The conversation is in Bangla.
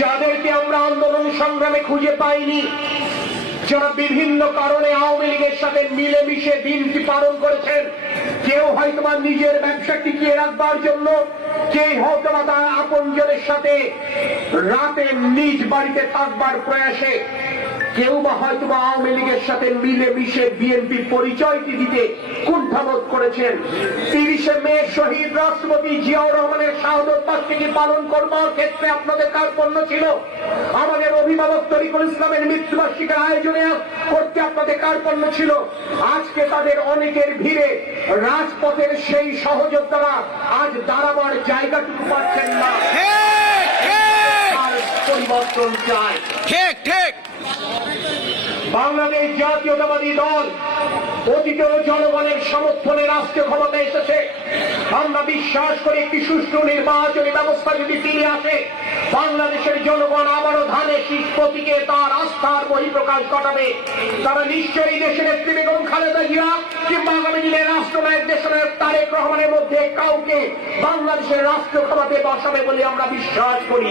যাদেরকে আমরা আন্দোলন সংগ্রামে খুঁজে পাইনি, যারা বিভিন্ন কারণে আওয়ামী লীগের সাথে মিলেমিশে দিনটি পালন করেছেন, কেউ হয়তোবা নিজের ব্যবসা টিকিয়ে রাখবার জন্য, কেউ হয়তোবা তার আপনজনের সাথে রাতে নিজ বাড়িতে থাকবার প্রয়াসে, কেউ বা হয়তোবা আওয়ামী লীগের সাথে মিলেমিশে বিএনপির পরিচয়টি দিতে কুণ্ঠাবোধ করেছেন। 30শে মে শহীদ রাষ্ট্রপতি জিয়াউর রহমানের শাহাদত বার্ষিকী পালন করবার ক্ষেত্রে আপনাদের কার্পণ্য ছিল। আমাদের অভিভাবক তরিকুল ইসলামের মৃত্যুবার্ষিকীর আয়োজনে করতে আপনাদের কার্পণ্য ছিল। আজকে তাদের অনেকের ভিড়ে রাজপথের সেই সহযোদ্ধারা আজ দাঁড়াবার জায়গাটুকু পাচ্ছেন না। পরিবর্তন চাই। ঠিক ঠিক। বাংলাদেশ জাতীয়তাবাদী দল অতীতেও জনগণের সমর্থনে রাষ্ট্রীয় ক্ষমতায় এসেছে। আমরা বিশ্বাস করি একটি সুষ্ঠু নির্বাচনী ব্যবস্থা যদি ফিরে আসে, বাংলাদেশের জনগণ আবারও ধানে শীষ প্রতীকে তার আস্থার বহিঃপ্রকাশ ঘটাবে। তারা নিশ্চয়ই দেশের নেত্রী বেগম খালেদা জিয়া কিংবা আগামী দিনের রাষ্ট্রনায়ক দেশনায়ক তারেক রহমানের মধ্যে কাউকে বাংলাদেশের রাষ্ট্রীয় ক্ষমতায় বসাবে বলে আমরা বিশ্বাস করি।